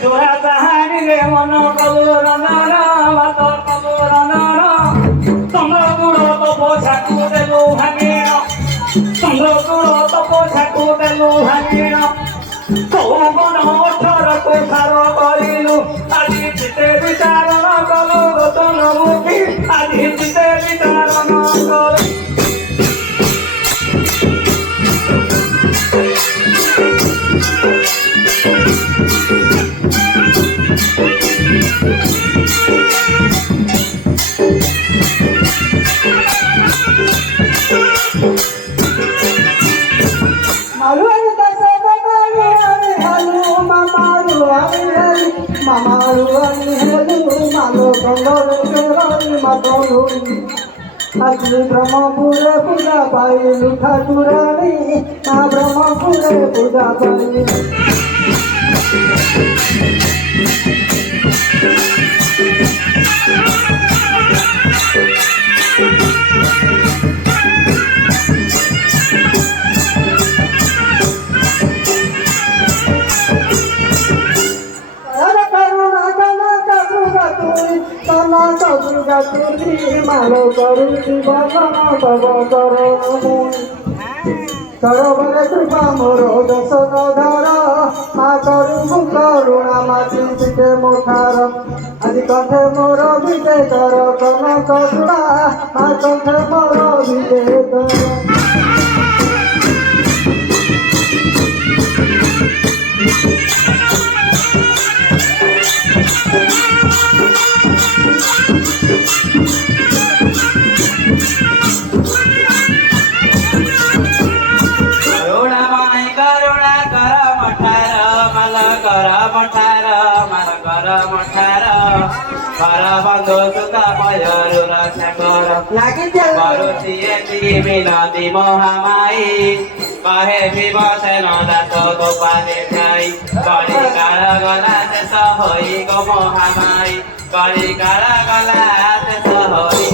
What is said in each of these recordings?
জোড়া তাহানি রে মন কবুর নর মাত কবুর নর চন্দ্রগুড় তপ ঝাকু দেলু ভাঙিণ চন্দ্রগুড় তপ ঝাকু দেলু ভাঙিণ যৌবন অঠর কোঠার করিলু আজি চিতে বিচারণ কলু রতন মুখী আজি চিতে বিচারণ কলু আজি ব্রহ্মপুরে পূজা পাইলু ঠাকুরানী মা ব্রহ্মপুরে পূজা পাইলু মালো করুছি ভজন তব করুণ করবলে কৃপা মোর দশ ধর মা করু করুণা মাতি পিঠে মোঠার আଜି কণ্ঠে মোর বিজে কর কনক চূড়া মা কণ্ঠে মোর বিজে কর বন্ধু সুতা ময়ূর শেখর করুচিয়ে মিনতি মহামাই কহে বিভূষণ দাস গোপালে খাই করি কার গলা শেষ হই গো মহামাই করি কার গলা শেষ হই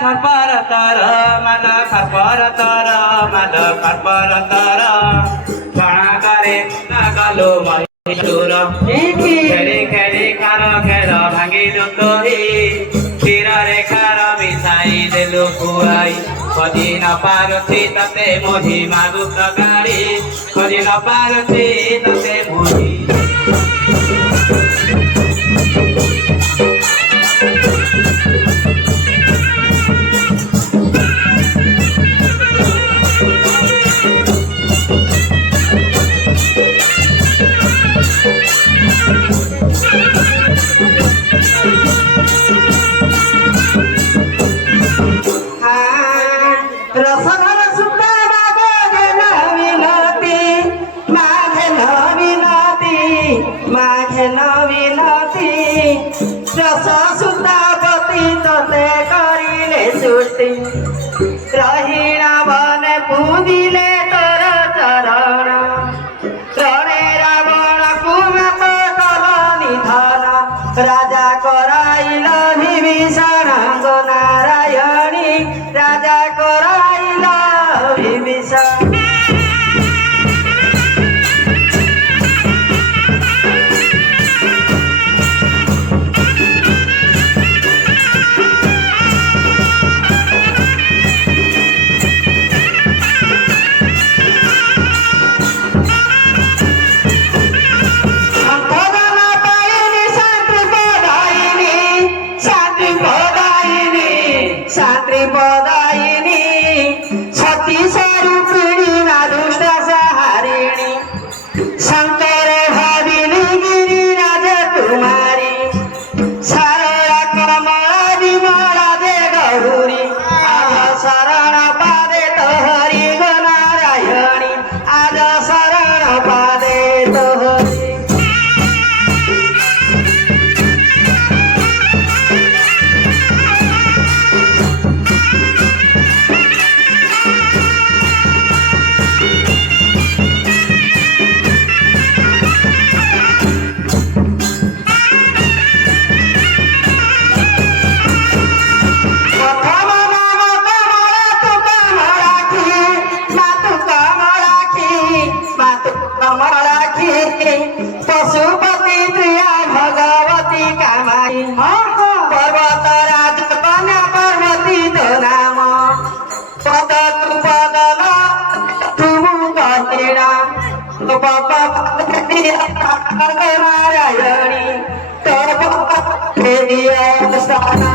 খরপর তর মাল খরপর তর মাল খরপর তর কণা করে গলো মহিষুর খেলি খেলি খার খেল ভাঙিলু তহি তীরে খার মিশাই দেলু খুয়াই খদি ন পারছি তাতে মহি মাগুত গাড়ি খদি ন পারছি তাতে মহি মাঘ नारायणी तव स्थाना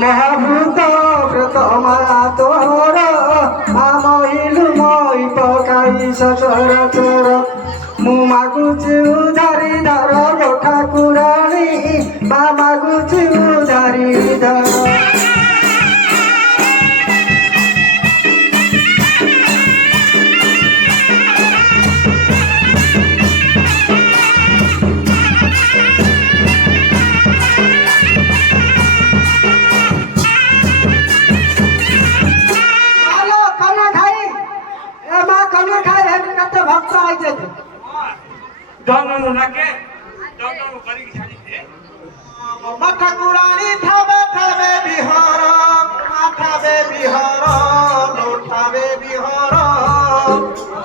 महाभूत व्रत माया तोर आमहिलु मई पकाई सचराचर मु मागुची उधारी धर ठाकुराणी मा मागुची उधारी धर ठाकुराणी थावे थावे बिहार ठावे बिहार लोठावे बिहार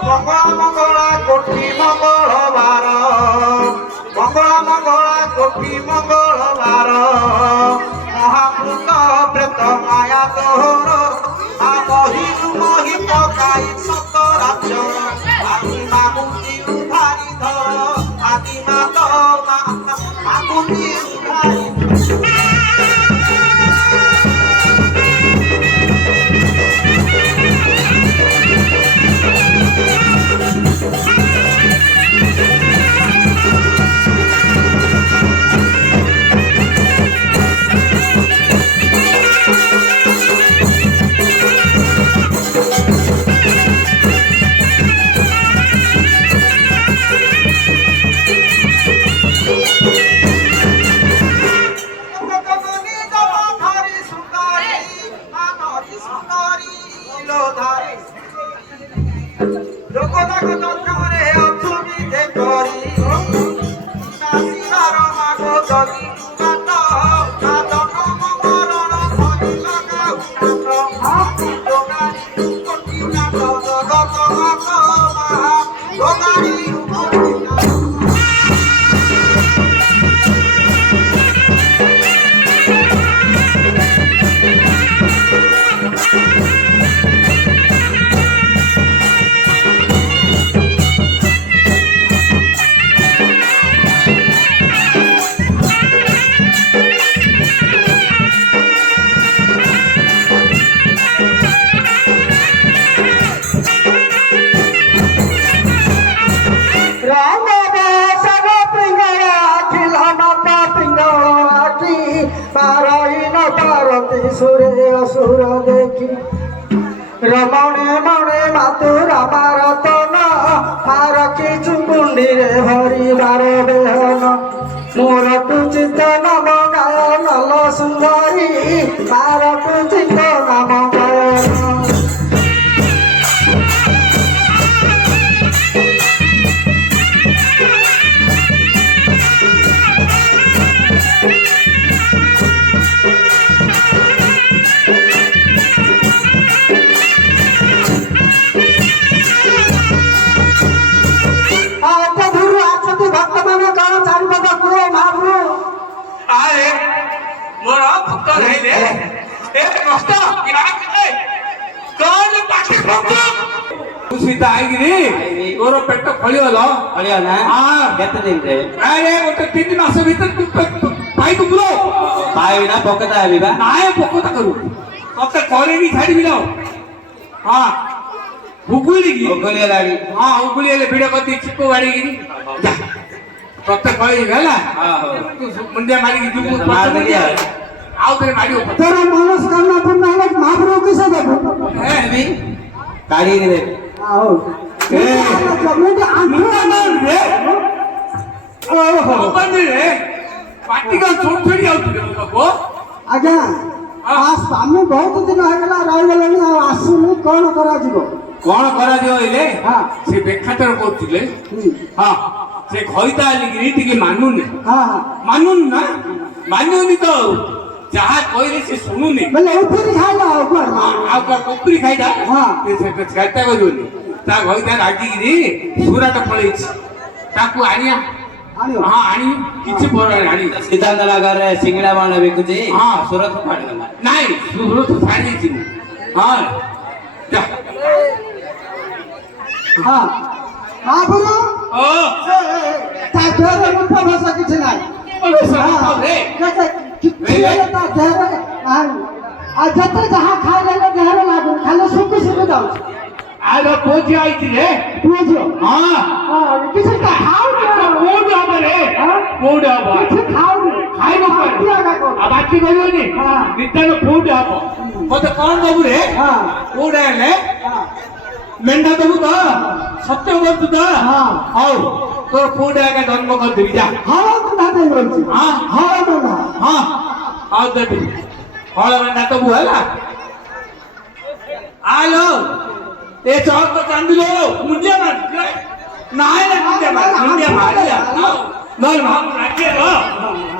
मंगला मंगला कोठी मंगलवार मंगला मंगला कोठी मंगलवार महाभूत व्रत माया तोर आमहिलु महि पकाई सतराचर आदि मागुची उधारी धर आदि माता मागुची उधारी सुरे असुर देखी रमणे मणे मातुरा मारतन मारकी चुकुंडी रे हरि बार बेहन मोर तु चित्त नम गाय नल सुंदरी मार तु चित्त नम गायन सीता आईगिरी तोर पेट फलिगल फलिगला केते दिन रे अरे गोटे 3 मास भीतर तू पाई तुमरो पाई ना पकता है बा नाय पकता करू मते करेगी छाड़ी बिलाओ हां हुगुली लागी हां हुगुली ले भिडियो करती चिपको गाड़ी गिरी जा प्रत्येक कई गेला हां हो तू मुंडिया मारी की जुमु मार दे आओ तेरे मारियो तेरा मानस करना पड़ना है महाप्रभु कैसे देखो है भी गाड़ी रे आओ ए कमेटी आंखों रे ओहो बंदी रे पार्टी का छोड़ छोड़ी आउ को आज्ञा आ स्वामी बहुत दिन हेला रहि गेलनी आसुनु कोन करा जिवो इले हां से बेखातर करथिले हां ସେ ଘଇତା ହେଲିକିରି ଟିକେ ମାନୁନି ହଁ ହଁ ମାନୁନି ନା ମାନୁନି ତ ଯାହା କହିଲେ ସେ ଶୁଣୁନି ବୋଲେ ଉପରି ଖାଇଲା ଆଉ କୁଆଡେ ଆଉ କପୁରୀ ଖାଇଟା ହଁ। ଚେଷ୍ଟା କରିବନି ତା ଘଇତା ରାଗିକିରି ସୁରାଟ ପଳେଇଛି ତାକୁ ଆଣିଆ ଆଣିବ ହଁ ଆଣି କିଛି ପରବାଣି ଆଣି ସିଦ୍ଧାନ୍ତ ନଗରରେ ସିଙ୍ଗଡ଼ା ବାଣ ବିକୁଛି ହଁ। ସୁରତ ପାଣିଗଲା ନାଇଁ ସୁରତ ଛାଡ଼ି ଦେଇଛି ମୁଁ ହଁ ଯା ହଁ ମହାପୁରୁ ଓ ତା ଦେହରେ ରୂପ ଭାଷା କିଛି ନାହିଁ ତା ଦେହରେ ଆଉ ଯେତେ ଯାହା ଖାଇଲେ ଦେହରେ ଲାଗୁନି ଖାଲି ଶୁଖି ଶୁଖି ଯାଉଛି ଆର ପୁଅ ଝିଅ ଆଇଛି ରେ ପୁଅ ଝିଅ ହଁ କିଛି ଖାଉନି କୋଉଠି ହବ ରେ କୋଉଠି ହବ କିଛି ଖାଉନି ଖାଇବ ଆଉ ବାକି କରିବନି ହଁ। ନିତାନ କୋଉଠି ହବ ମତେ କଣ ଦବୁ ରେ ହଁ କୋଉଠି ହେଲେ ହଁ ମେଣ୍ଢା ଦବୁ ତ ସତ୍ୟ କରୁଛୁ ତ ହଁ। ହଉ ତୋର ପୁଅଟା ଆଗେ ଜନ୍ମ କରିଦେବି ଯା ହଳ ମେଣ୍ଢା ଦେଇ ରହୁଛି ହଁ ହଳ ମେଣ୍ଢା ହଁ ହଉ ଦେବି ହଳ ମେଣ୍ଢା ଦବୁ ହେଲା ଆଲୋ ଏ ଚौक ଚାନ୍ଦିलो ମୁଣ୍ଡିଆ ମାର ନାଇଁ ନା ମୁଣ୍ଡିଆ ମାରିଲା ନହେଲେ ମାମୁ ରାଗିବ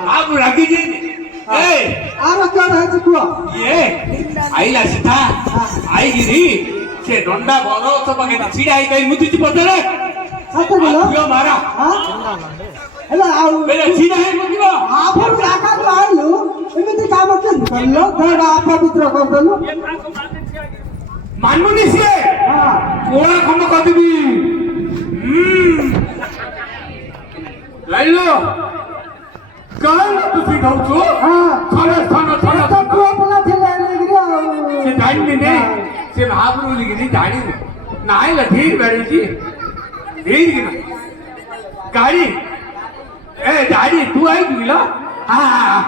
ମାମୁ ରାଗିଛି ଏ ଆର କଣ ହେଇଛି କୁହ ଇଏ ଆଇଲା ସିଧା ଆଇକିରି ସେ ଦଣ୍ଡା ବରଷ ପାଖରେ ଛିଡା ହେଇ କହି ମୁତିଛି ପଚାରେ ସତ କିଲୋ ଝିଅ ମାରା ହେଲେ ଆଉ ବେଲେ ଛିଡା ହେଇ ମୁତିବ ଆପଣ ରାଗାରୁ ଆଇଲୁ ଏମିତି କାମ କେମିତି କରିଲ ଦେହ ଅପବିତ୍ର କରିଦେଲୁ ମାନୁନି ସିଏ ହଁ କୋଣା ଖଣ୍ଡ କରିଦେବି ଲାଇଲ କଣ ତୁ ଶିଖାଉଛୁ ହଁ ଥରେ ଥରେ ଥରେ ତ ପୁଅ ପିଲା ଥିଲେ ଏମିତିକି ଆଉ ସେ ଜାଣିନି ସେ ମହାପୁରୁ লিখিনি ଜାଣିନି ନାଇଁ ଲା ଠିକ ବେড়েছি ଠିକ না গাড়ি এ গাড়ি তু আইছি কিল হ্যাঁ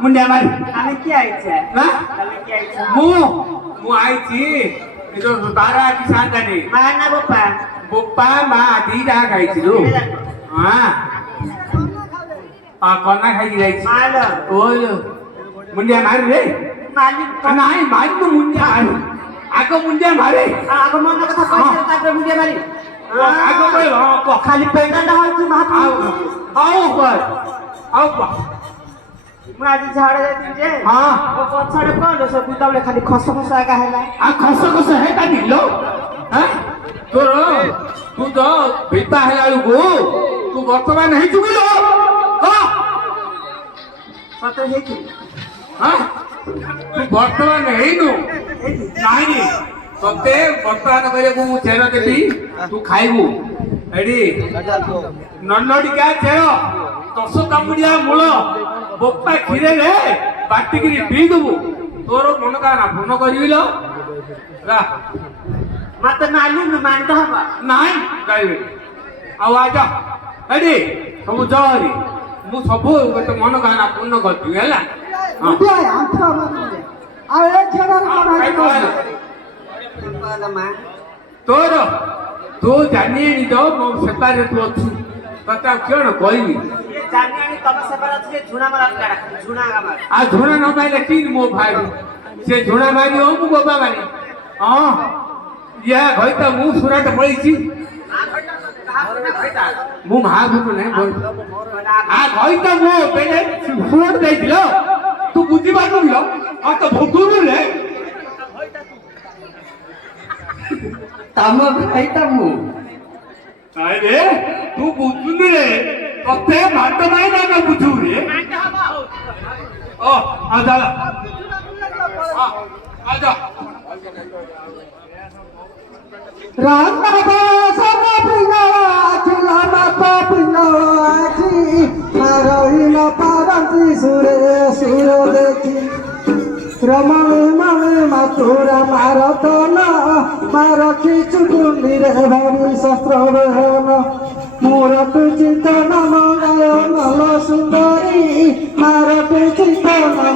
মুন্ডিয়া মারি আমি কি আইছে না আমি কি আইছে ମୁଁ ଆଇଛି ଏ ଯୋଉ ବାରା କି ସାନ୍ତାନି মা না বাপা ବୋପା ମା ଦିଟା ଖାଇଥିଲୁ ହଁ କନା ଖାଇକି ଯାଇଛି ମାଲ ଓଲୋ ମୁଣ୍ଡିଆ ମାରିଲେ মালিক ନାଇଁ ମାରିନୁ ମୁଣ୍ଡିଆ ମାରି ଆଗ ମୁଣ୍ଡିଆ ମାରେ আগ মন কথা কইছে তারপরে মুন্ডিয়া মারি ଆଗ କହିବ ହଁ କହ খালি পেন্ডাটা হচ্ছে ଆଉ মহাপ্রভু ଆଉ କହ ଆଉ କହ ମୁଁ ଆଜି ଝାଡା ଯାଇଥିଲି ଯେ ହଁ ଓ ପଛଆଡେ କଣ ସେ ବୁଦାବେଳେ ଖାଲି ଖସ ଖସ ଆକା ହେଲା ଆଉ ଖସ ଖସ ହେଟା ଦିଲ ତୋର ତୁ ତ ପିତା ହେଲା ବେଳକୁ ତୁ ବର୍ତ୍ତମାନ ହେଇଛୁ କିଲୋ ସତ ହେଇଛି ତୁ ବର୍ତ୍ତମାନ ହେଇନୁ ନାହିଁ ତତେ ବର୍ତ୍ତମାନ କହିଲେ ମୁଁ ଚେର ଦେବି ତୁ ଖାଇବୁ ଏଠି ନନଟିକା ଚେର ଦଶ କାମୁଡିଆ ମୂଳ ବୋପା କ୍ଷୀରରେ ବାଟିକିରି ପିଇଦବୁ ତୋର ମନ କାହା ପୂର୍ଣ୍ଣ କରିବି ଲୋ ମତେ ମାଲୁମ ମାନିତ ହବା ନାଇଁ ଗାଇବେ ଆଉ ଆଜ ଏଠି ସବୁ ଜରି ମୁଁ ସବୁ ଗୋଟେ ମନ କାହା ପୂର୍ଣ୍ଣ କରିଥିବି ହେଲା ମୁଣ୍ଡିଆ ଆଣ୍ଠୁଆ ମାରୁଛି ଆଉ ଏ ଝିଅଟାର କଣ ହେଇଛି ମା ତୋର ତୁ ଜାଣିନି ତ ମୋ ସେପାରେ ତୁ ଅଛୁ ତତେ ଆଉ କଣ କହିବି জানি আমি তবে সেবার আছে ঝুনা মারা কাটা ঝুনা আমার ଆଉ ଝୁଣା ନ ମାରିଲେ କି ମୋ ଭାଇ ସେ ଝୁଣା ମାରିବ ମୁଁ ବୋବା ମାରି ହଁ ଇଏ ଘଇତା ମୁଁ ସୁରାଟ ପଳେଇଛି ମୁଁ ମହାଭୂତ ନାହିଁ ଘଇତା ମୋ ବେଲେ ସୁରଟ ଯାଇଥିଲ ତୁ ବୁଝିପାରୁନ ଆଉ ତ ଭୋଗୁରେ ତମ ଘଇତା ମୁଁ ଆରେ ତୁ ବୁଝୁନି ରେ ତତେ ମାଟ ମାଇ ନା ବୁଝୁ ରେ ଓ ଆजा ଆजा ରାମା ସନା ପିଙ୍ଗଳା ମାତା ପିଙ୍ଗଳା ମାରଇ ନ ପାରନ୍ତି ସୁରେ ସୁର ଦେଖି ରମଣୀ ମଣି ମାତୁରା ମାରତନ ମାରଖି ଚୁଟୁଣ୍ଡିରେ ଭାବି ଶସ୍ତ୍ର ବେହନ ମୁରଟୁ ଚିତନ ମଙ୍ଗଳ ନଲ ସୁନ୍ଦରୀ ମାରଟୁ ଚିତନ